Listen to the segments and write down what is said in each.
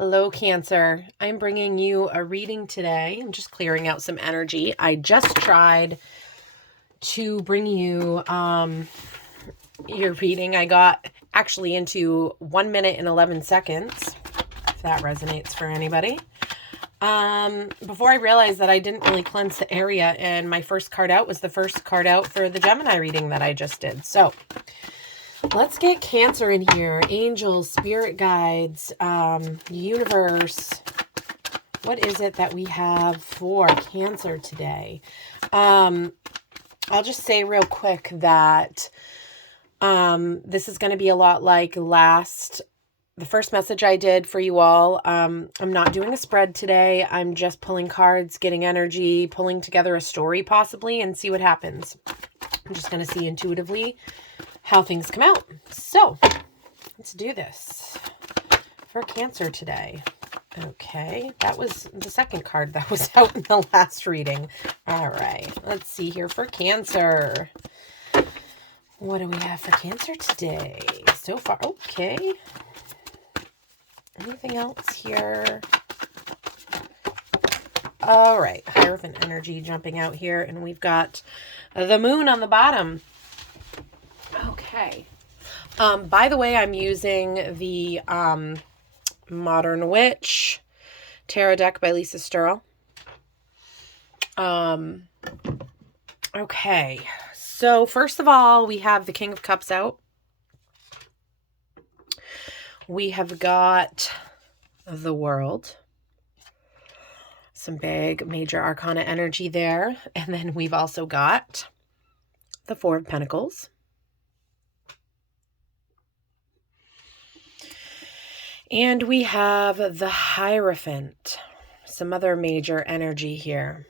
Hello, Cancer. I'm bringing you a reading today. I'm just clearing out some energy. I just tried to bring you your reading. I got actually into 1 minute and 11 seconds, if that resonates for anybody. Before I realized that I didn't really cleanse the area, and my first card out was the first card out for the Gemini reading that I just did. So let's get Cancer in here. Angels, spirit guides, universe. What is it that we have for Cancer today? I'll just say real quick that this is going to be a lot like the first message I did for you all. I'm not doing a spread today. I'm just pulling cards, getting energy, pulling together a story possibly, and see what happens. I'm just going to see intuitively how things come out. So let's do this for Cancer today. Okay, that was the second card that was out in the last reading. All right, let's see here for Cancer. What do we have for Cancer today so far? Okay. Anything else here? All right, Hierophant energy jumping out here, and we've got the moon on the bottom. Okay. By the way, I'm using the Modern Witch Tarot deck by Lisa Sturrell. Okay. So first of all, we have the King of Cups out. We have got the World. Some big major arcana energy there. And then we've also got the Four of Pentacles. And we have the Hierophant. Some other major energy here.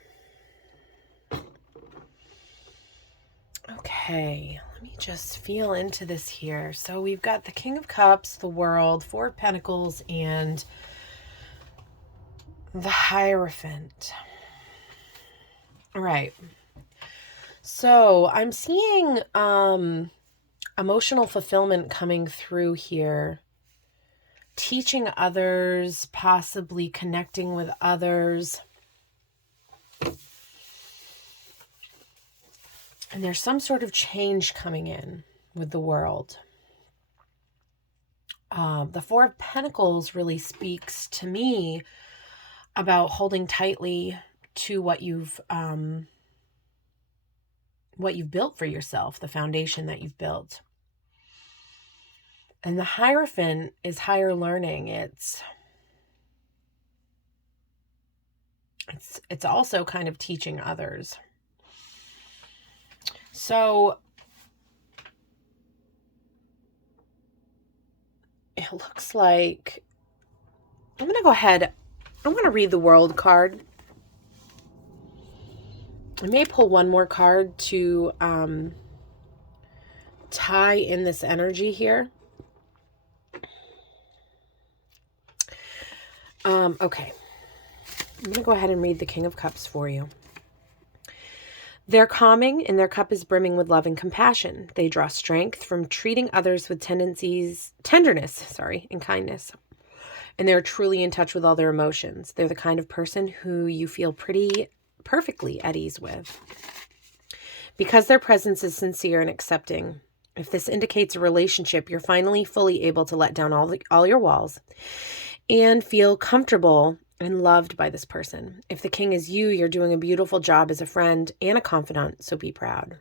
Okay, let me just feel into this here. So we've got the King of Cups, the World, Four of Pentacles, and the Hierophant. All right. So I'm seeing emotional fulfillment coming through here. Teaching others, possibly connecting with others. And there's some sort of change coming in with the World. The Four of Pentacles really speaks to me about holding tightly to what you've built for yourself, the foundation that you've built. And the Hierophant is higher learning. It's also kind of teaching others. So it looks like I'm going to go ahead. I'm going to read the World card. I may pull one more card to tie in this energy here. Okay. I'm going to go ahead and read the King of Cups for you. They're calming, and their cup is brimming with love and compassion. They draw strength from treating others with tenderness, and kindness. And they're truly in touch with all their emotions. They're the kind of person who you feel pretty perfectly at ease with. Because their presence is sincere and accepting. If this indicates a relationship, you're finally fully able to let down all your walls and feel comfortable and loved by this person. If the King is you, you're doing a beautiful job as a friend and a confidant, so be proud.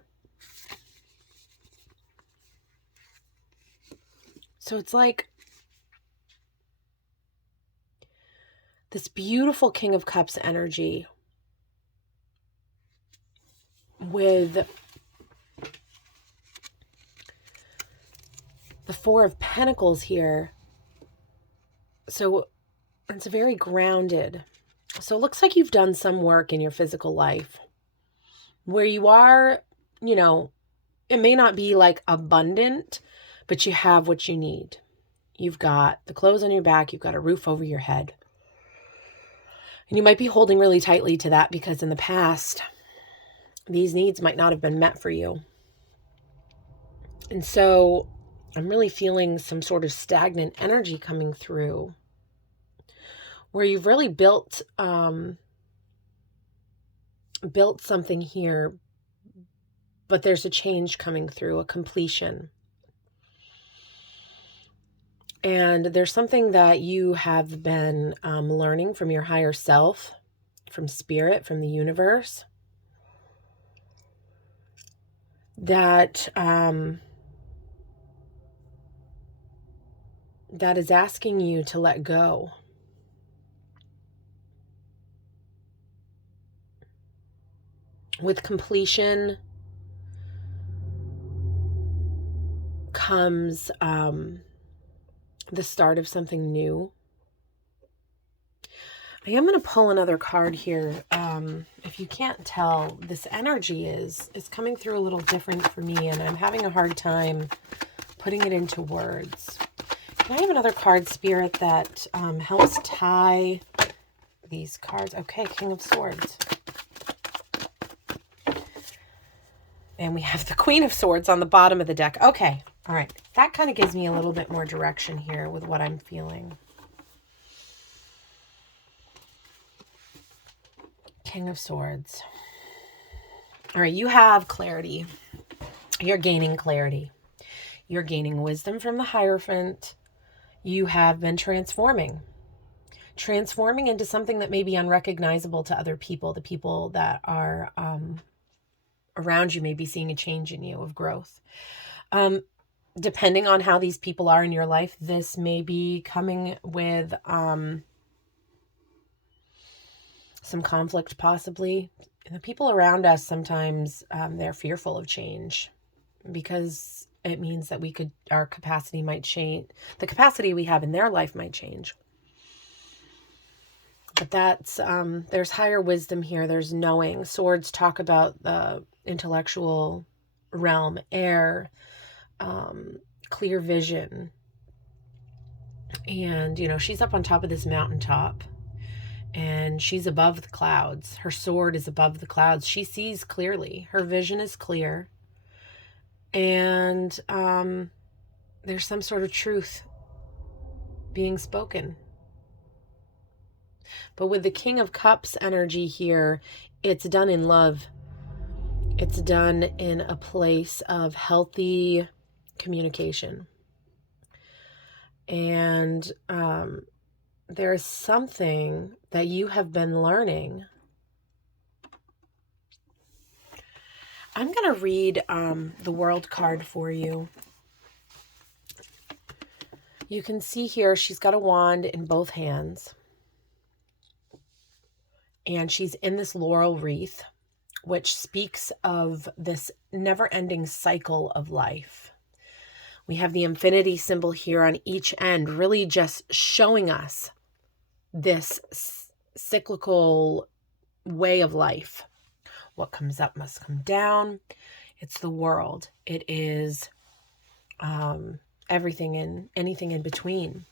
So it's like this beautiful King of Cups energy with the Four of Pentacles here. So it's very grounded. So it looks like you've done some work in your physical life where you are, it may not be like abundant, but you have what you need. You've got the clothes on your back. You've got a roof over your head. And you might be holding really tightly to that because in the past, these needs might not have been met for you. And so I'm really feeling some sort of stagnant energy coming through. where you've really built something here, but there's a change coming through, a completion. And there's something that you have been learning from your higher self, from spirit, from the universe, that that is asking you to let go. With completion comes the start of something new. I am going to pull another card here. If you can't tell, this energy is coming through a little different for me, and I'm having a hard time putting it into words. Can I have another card, Spirit, that helps tie these cards? Okay, King of Swords. And we have the Queen of Swords on the bottom of the deck. Okay, all right. That kind of gives me a little bit more direction here with what I'm feeling. King of Swords. All right, you have clarity. You're gaining clarity. You're gaining wisdom from the Hierophant. You have been transforming into something that may be unrecognizable to other people. The people that are around you may be seeing a change in you of growth. Depending on how these people are in your life, this may be coming with some conflict, possibly. And the people around us, sometimes they're fearful of change because it means that our capacity might change. The capacity we have in their life might change. But that's, there's higher wisdom here. There's knowing. Swords talk about the intellectual realm, air, clear vision. And, she's up on top of this mountaintop. And she's above the clouds. Her sword is above the clouds. She sees clearly. Her vision is clear. And there's some sort of truth being spoken. But with the King of Cups energy here, it's done in love. It's done in a place of healthy communication. And there's something that you have been learning. I'm going to read the World card for you. You can see here she's got a wand in both hands. And she's in this laurel wreath, which speaks of this never-ending cycle of life. We have the infinity symbol here on each end, really just showing us this cyclical way of life. What comes up must come down. It's the world. It is everything and anything in between.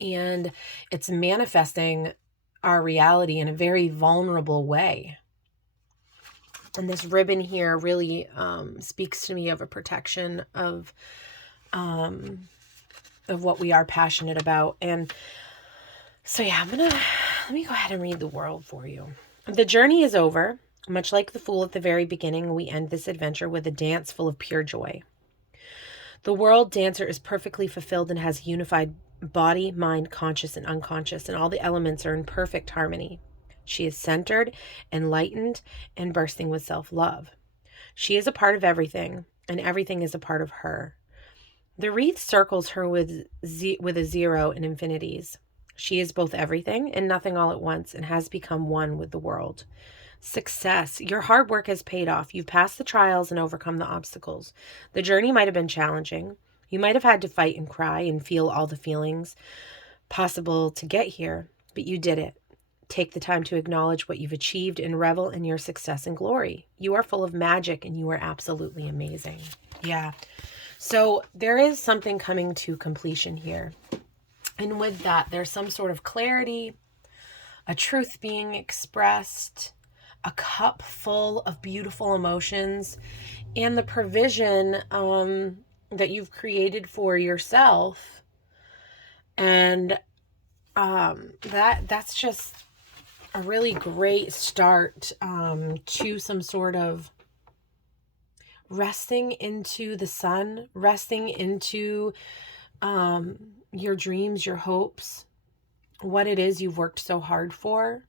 And it's manifesting our reality in a very vulnerable way. And this ribbon here really speaks to me of a protection of what we are passionate about. And so yeah, let me go ahead and read the World for you. The journey is over. Much like the Fool at the very beginning, we end this adventure with a dance full of pure joy. The World dancer is perfectly fulfilled and has a unified body, mind, conscious, and unconscious, and all the elements are in perfect harmony. She is centered, enlightened, and bursting with self-love. She is a part of everything, and everything is a part of her. The wreath circles her with a zero in infinities. She is both everything and nothing all at once, and has become one with the world. Success. Your hard work has paid off. You've passed the trials and overcome the obstacles. The journey might have been challenging. You might have had to fight and cry and feel all the feelings possible to get here, but you did it. Take the time to acknowledge what you've achieved and revel in your success and glory. You are full of magic and you are absolutely amazing. Yeah. So there is something coming to completion here. And with that, there's some sort of clarity, a truth being expressed, a cup full of beautiful emotions, and the provision that you've created for yourself. And that's just a really great start to some sort of resting into the sun, resting into your dreams, your hopes, what it is you've worked so hard for.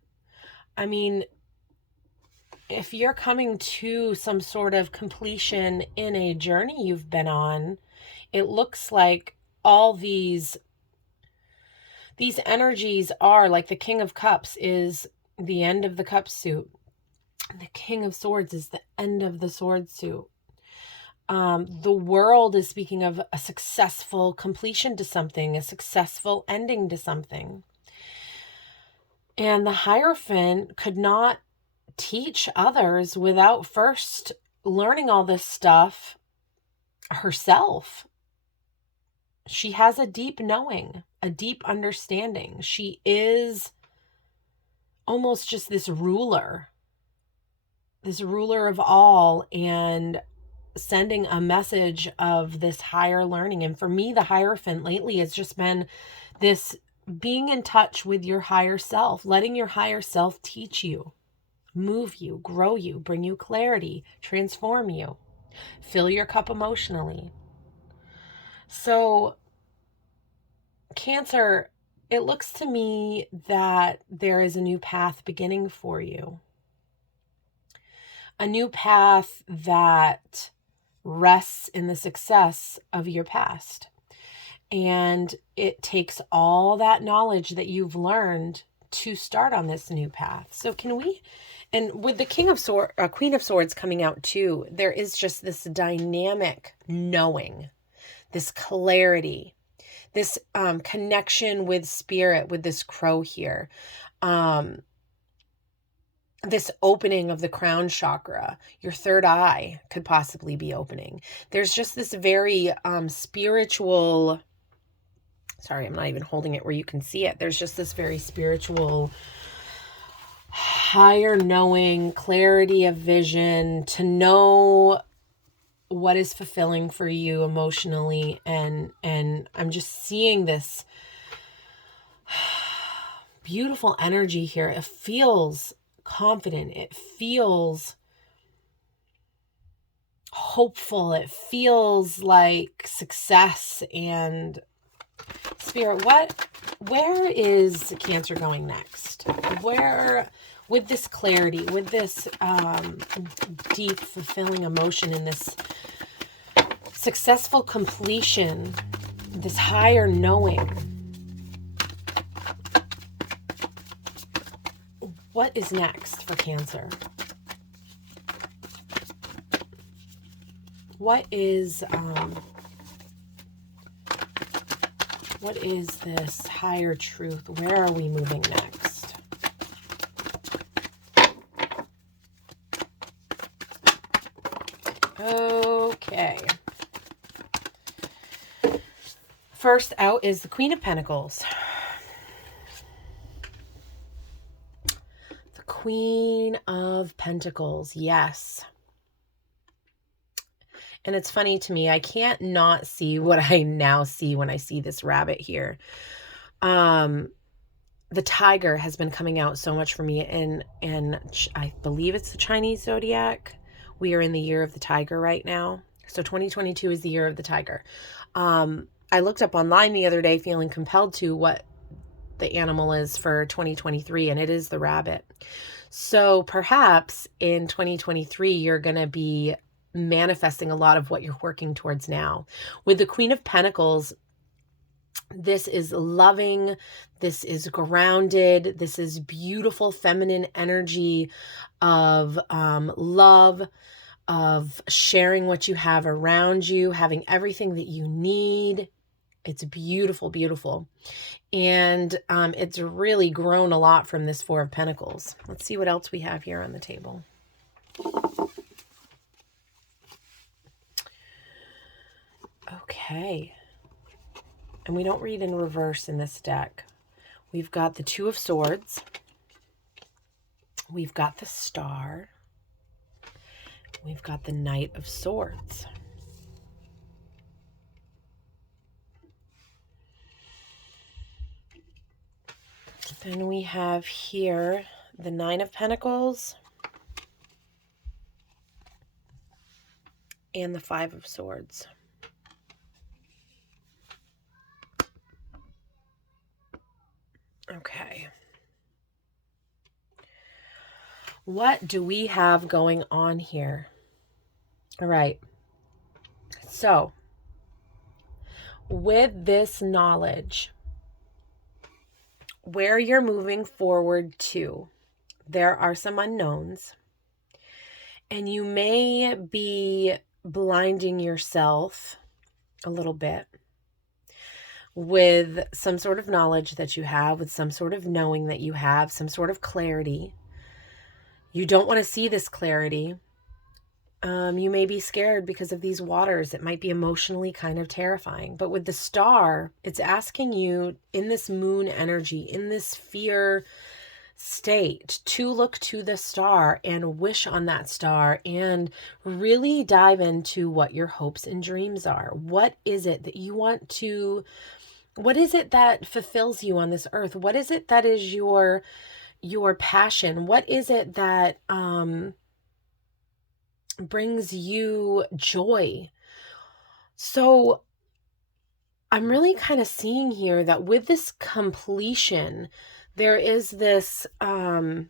I mean, if you're coming to some sort of completion in a journey you've been on, it looks like all these energies are like the King of Cups is the end of the cup suit. The King of Swords is the end of the sword suit. The World is speaking of a successful completion to something, a successful ending to something. And the Hierophant could not teach others without first learning all this stuff herself. She has a deep knowing, a deep understanding. She is almost just this ruler of all, and sending a message of this higher learning. And for me, the Hierophant lately has just been this being in touch with your higher self, letting your higher self teach you, move you, grow you, bring you clarity, transform you, fill your cup emotionally. So, Cancer, it looks to me that there is a new path beginning for you. A new path that rests in the success of your past. And it takes all that knowledge that you've learned to start on this new path. So can we, and with the Queen of Swords coming out too, there is just this dynamic knowing, this clarity, this connection with spirit, with this crow here. This opening of the crown chakra, your third eye could possibly be opening. There's just this very spiritual, sorry, I'm not even holding it where you can see it. There's just this very spiritual, higher knowing, clarity of vision to know what is fulfilling for you emotionally. And I'm just seeing this beautiful energy here. It feels confident. It feels hopeful. It feels like success. And Spirit, where is Cancer going next? Where, with this clarity, with this deep, fulfilling emotion, and this successful completion, this higher knowing, what is next for Cancer? What is this higher truth? Where are we moving next? Okay. First out is the Queen of Pentacles. Queen of Pentacles, yes. And it's funny to me, I can't not see what I now see when I see this rabbit here. The tiger has been coming out so much for me, and I believe it's the Chinese zodiac. We are in the year of the tiger right now. So 2022 is the year of the tiger. I looked up online the other day feeling compelled to what the animal is for 2023, and it is the rabbit. So perhaps in 2023, you're going to be manifesting a lot of what you're working towards now. With the Queen of Pentacles, this is loving, this is grounded, this is beautiful feminine energy of love, of sharing what you have around you, having everything that you need. It's beautiful, beautiful. And it's really grown a lot from this Four of Pentacles. Let's see what else we have here on the table. Okay. And we don't read in reverse in this deck. We've got the Two of Swords. We've got the Star. We've got the Knight of Swords. Then we have here the Nine of Pentacles and the Five of Swords. Okay. What do we have going on here? All right. So, with this knowledge, where you're moving forward to, there are some unknowns, and you may be blinding yourself a little bit with some sort of knowledge that you have, with some sort of knowing that you have, some sort of clarity. You don't want to see this clarity. You may be scared because of these waters. It might be emotionally kind of terrifying. But with the star, it's asking you in this moon energy, in this fear state, to look to the star and wish on that star and really dive into what your hopes and dreams are. What is it that you want to, what is it that fulfills you on this earth? What is it that is your passion? What is it that brings you joy? So I'm really kind of seeing here that with this completion, there is this, I'm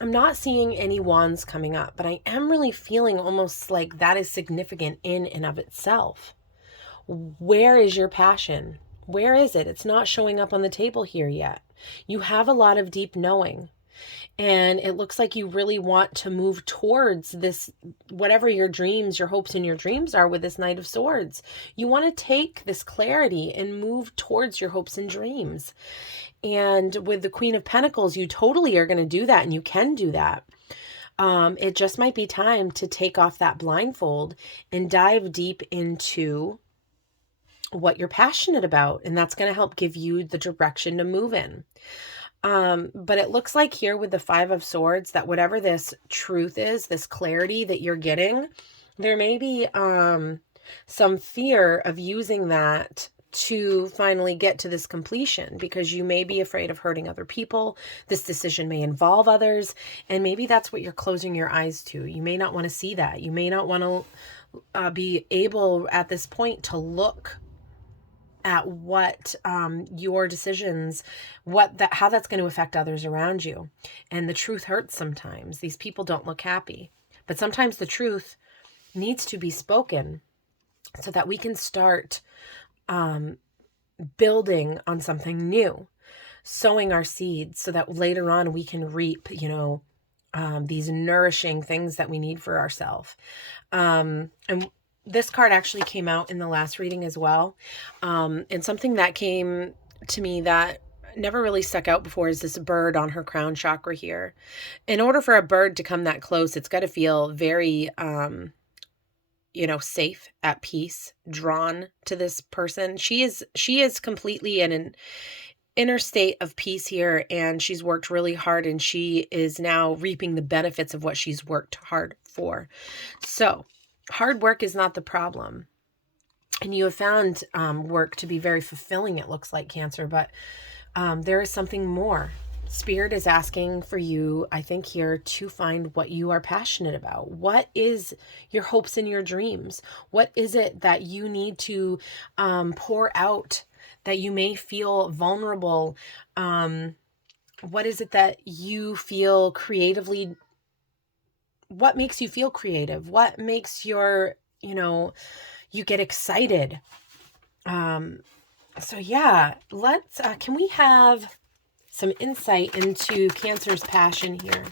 not seeing any wands coming up, but I am really feeling almost like that is significant in and of itself. Where is your passion? Where is it? It's not showing up on the table here yet. You have a lot of deep knowing. And it looks like you really want to move towards this, whatever your dreams, your hopes and your dreams are with this Knight of Swords. You want to take this clarity and move towards your hopes and dreams. And with the Queen of Pentacles, you totally are going to do that, and you can do that. It just might be time to take off that blindfold and dive deep into what you're passionate about. And that's going to help give you the direction to move in. But it looks like here with the Five of Swords that whatever this truth is, this clarity that you're getting, there may be some fear of using that to finally get to this completion, because you may be afraid of hurting other people. This decision may involve others, and maybe that's what you're closing your eyes to. You may not want to see that. You may not want to be able at this point to look at what your decisions, how that's going to affect others around you. And the truth hurts sometimes. These people don't look happy. But sometimes the truth needs to be spoken so that we can start building on something new, sowing our seeds so that later on we can reap, these nourishing things that we need for ourselves. And this card actually came out in the last reading as well. And something that came to me that never really stuck out before is this bird on her crown chakra here. In order for a bird to come that close, it's got to feel very, safe, at peace, drawn to this person. She is completely in an inner state of peace here, and she's worked really hard, and she is now reaping the benefits of what she's worked hard for. So hard work is not the problem. And you have found work to be very fulfilling, it looks like, Cancer, but there is something more. Spirit is asking for you, I think, here to find what you are passionate about. What is your hopes and your dreams? What is it that you need to pour out, that you may feel vulnerable? What is it that you feel creatively? What makes you feel creative? What makes you get excited? So yeah, can we have some insight into Cancer's passion here?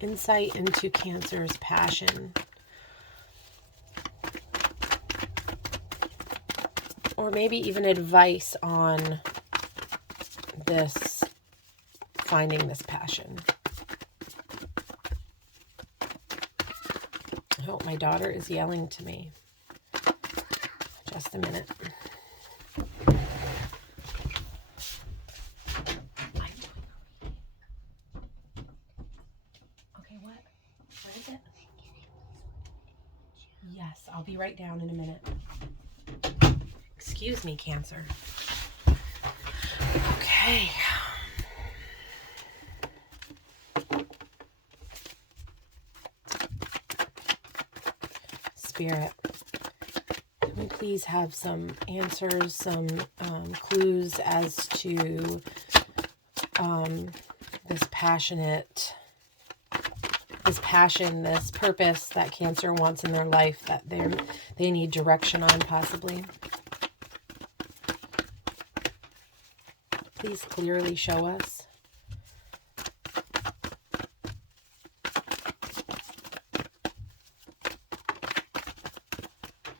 Insight into Cancer's passion. Or maybe even advice on this, finding this passion. Oh, my daughter is yelling to me. Just a minute. Okay, what is it? Yes, I'll be right down in a minute. Excuse me, Cancer. Okay. Spirit, can we please have some answers, some clues as to this passion, this purpose that Cancer wants in their life that they need direction on, possibly. Please clearly show us.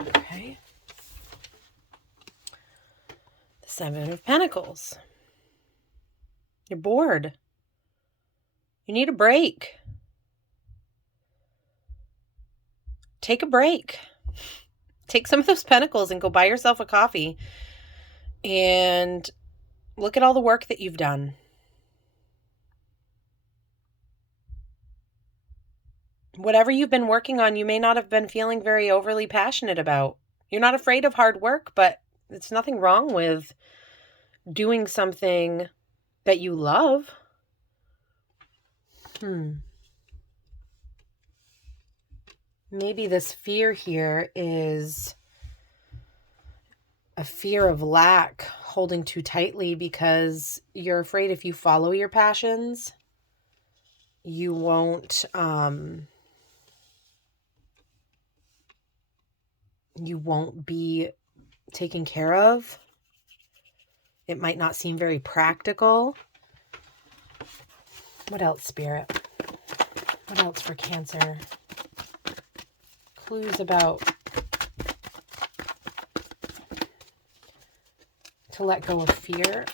Okay. The Seven of Pentacles. You're bored. You need a break. Take a break. Take some of those pentacles and go buy yourself a coffee and look at all the work that you've done. Whatever you've been working on, you may not have been feeling very overly passionate about. You're not afraid of hard work, but it's nothing wrong with doing something that you love. Maybe this fear here is a fear of lack, holding too tightly because you're afraid if you follow your passions, you won't be taken care of. It might not seem very practical. What else, Spirit? What else for Cancer? Clues about to let go of fear.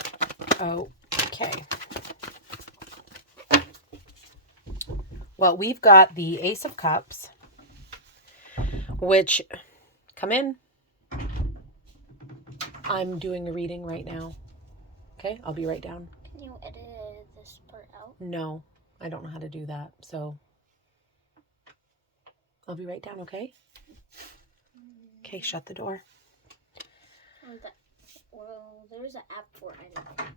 Okay. Well, we've got the Ace of Cups, which, come in. I'm doing a reading right now. Okay, I'll be right down. Can you edit this part out? No, I don't know how to do that, so I'll be right down, okay? Okay, shut the door. Well, there's an app for editing.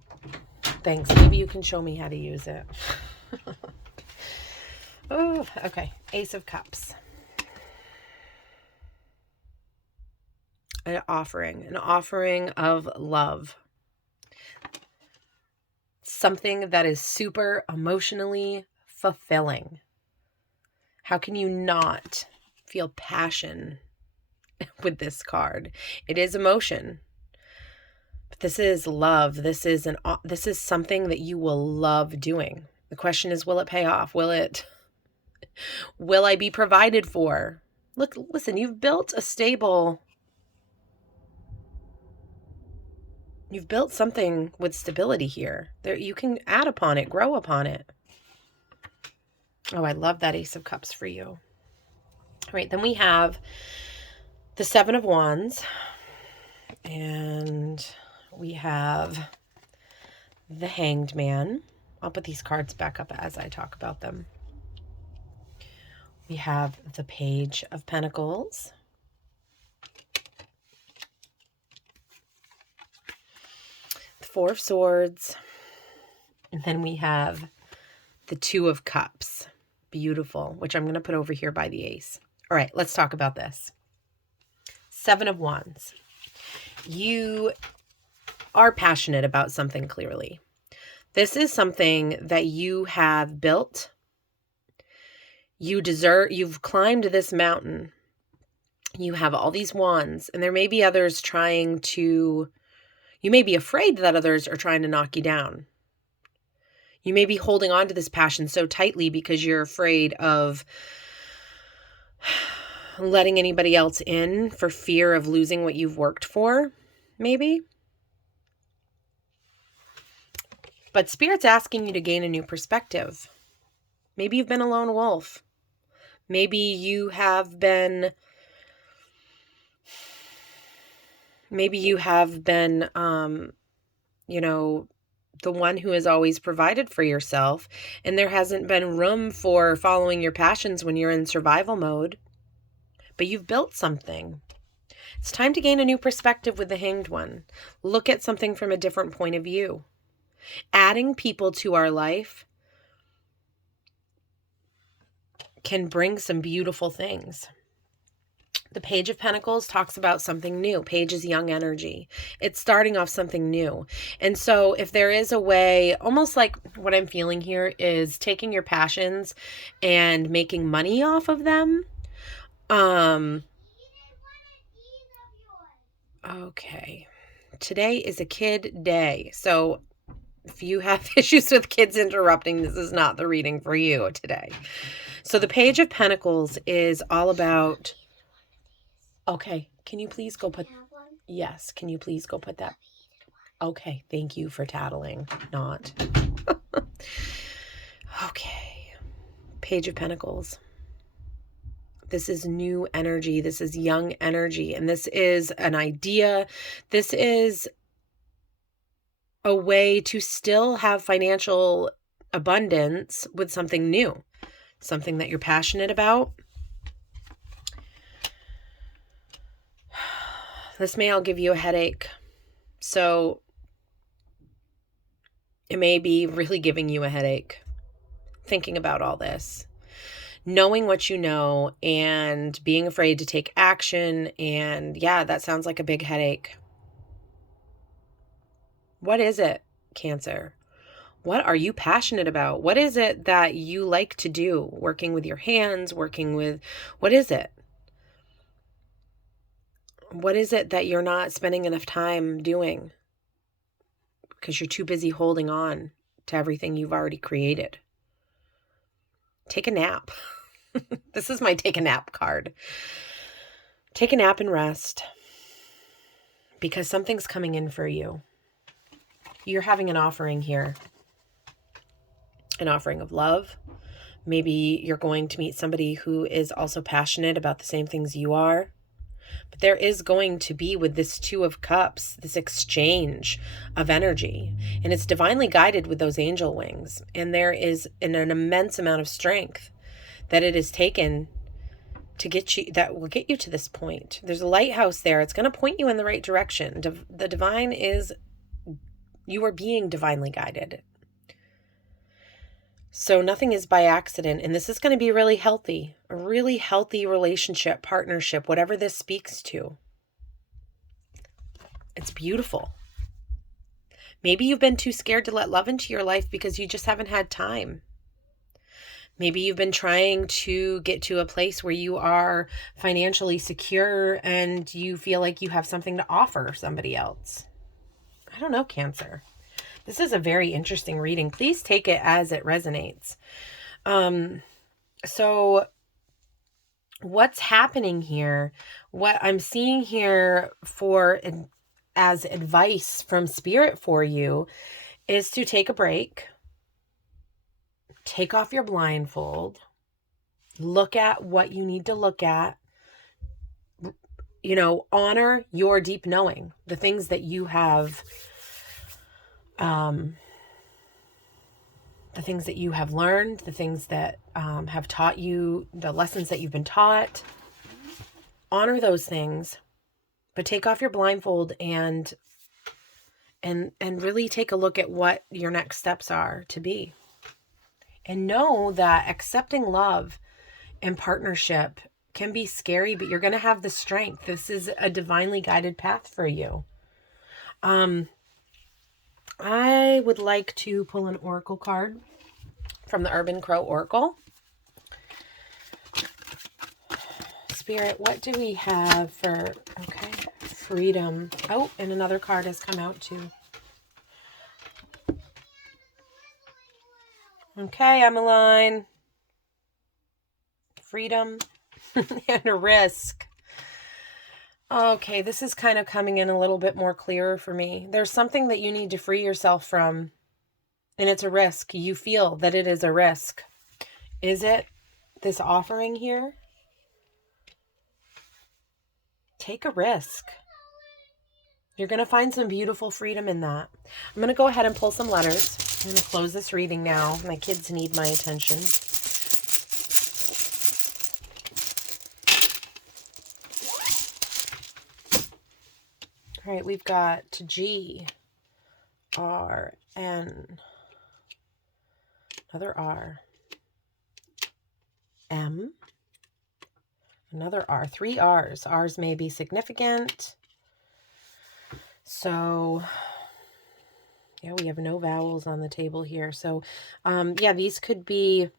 Thanks. Maybe you can show me how to use it. Oh, okay. Ace of Cups. An offering of love. Something that is super emotionally fulfilling. How can you not feel passion with this card? It is emotion. But this is love. This is something that you will love doing. The question is, will it pay off? Will I be provided for? Listen, you've built something with stability here. There, you can add upon it, grow upon it. Oh, I love that Ace of Cups for you. All right, then we have the Seven of Wands, and we have the Hanged Man. I'll put these cards back up as I talk about them. We have the Page of Pentacles. The Four of Swords. And then we have the Two of Cups. Beautiful, which I'm going to put over here by the Ace. All right, let's talk about this. Seven of Wands. You are passionate about something clearly. This is something that you have built. You've climbed this mountain. You have all these wands, and there may be others you may be afraid that others are trying to knock you down. You may be holding on to this passion so tightly because you're afraid of letting anybody else in for fear of losing what you've worked for, maybe. But Spirit's asking you to gain a new perspective. Maybe you've been a lone wolf. Maybe you have been the one who has always provided for yourself, and there hasn't been room for following your passions when you're in survival mode. But you've built something. It's time to gain a new perspective with the Hanged One. Look at something from a different point of view. Adding people to our life can bring some beautiful things. The Page of Pentacles talks about something new. Page is young energy. It's starting off something new. And so if there is a way, almost like what I'm feeling here is taking your passions and making money off of them. Okay. Today is a kid day. So if you have issues with kids interrupting, this is not the reading for you today. So the Page of Pentacles is all about... Okay, can you please go put... Yes, can you please go put that... Okay, thank you for tattling. Not. Okay. Page of Pentacles. This is new energy. This is young energy. And this is an idea. This is a way to still have financial abundance with something new. Something that you're passionate about. This may all give you a headache. So it may be really giving you a headache thinking about all this. Knowing what you know and being afraid to take action. And yeah, that sounds like a big headache. What is it, Cancer? What are you passionate about? What is it that you like to do? Working with your hands, working with... What is it? What is it that you're not spending enough time doing? Because you're too busy holding on to everything you've already created. Take a nap. This is my take a nap card. Take a nap and rest. Because something's coming in for you. You're having an offering here. An offering of love. Maybe you're going to meet somebody who is also passionate about the same things you are. But there is going to be, with this Two of Cups, this exchange of energy. And it's divinely guided with those angel wings. And there is an immense amount of strength that it has taken to get you, that will get you to this point. There's a lighthouse there. It's going to point you in the right direction. The divine is, you are being divinely guided. So nothing is by accident. And this is going to be really healthy, a really healthy relationship, partnership, whatever this speaks to. It's beautiful. Maybe you've been too scared to let love into your life because you just haven't had time. Maybe you've been trying to get to a place where you are financially secure and you feel like you have something to offer somebody else. I don't know, Cancer. This is a very interesting reading. Please take it as it resonates. So what's happening here, what I'm seeing here as advice from Spirit for you is to take a break. Take off your blindfold. Look at what you need to look at. You know, honor your deep knowing. The things that you have, the things that you have learned, the things that have taught you, the lessons that you've been taught. Honor those things. But take off your blindfold and really take a look at what your next steps are to be. And know that accepting love and partnership can be scary, but you're going to have the strength. This is a divinely guided path for you. I would like to pull an oracle card from the Urban Crow Oracle. Spirit, what do we have for, freedom? Oh, and another card has come out too. Okay, Emmeline. Freedom and a risk. Okay, this is kind of coming in a little bit more clearer for me. There's something that you need to free yourself from, and it's a risk. You feel that it is a risk. Is it this offering here? Take a risk. You're going to find some beautiful freedom in that. I'm going to go ahead and pull some letters. I'm going to close this reading now. My kids need my attention. All right, we've got G, R, N, another R, M, another R, 3 R's. R's may be significant. So, yeah, we have no vowels on the table here. So, yeah, these could be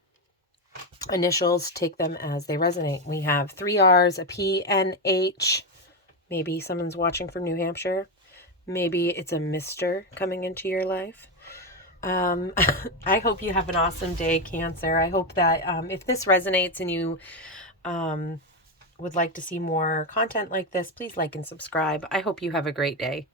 initials. Take them as they resonate. We have 3 R's, a P, N, H. Maybe someone's watching from New Hampshire. Maybe it's a Mr. coming into your life. I hope you have an awesome day, Cancer. I hope that if this resonates and you would like to see more content like this, please like and subscribe. I hope you have a great day.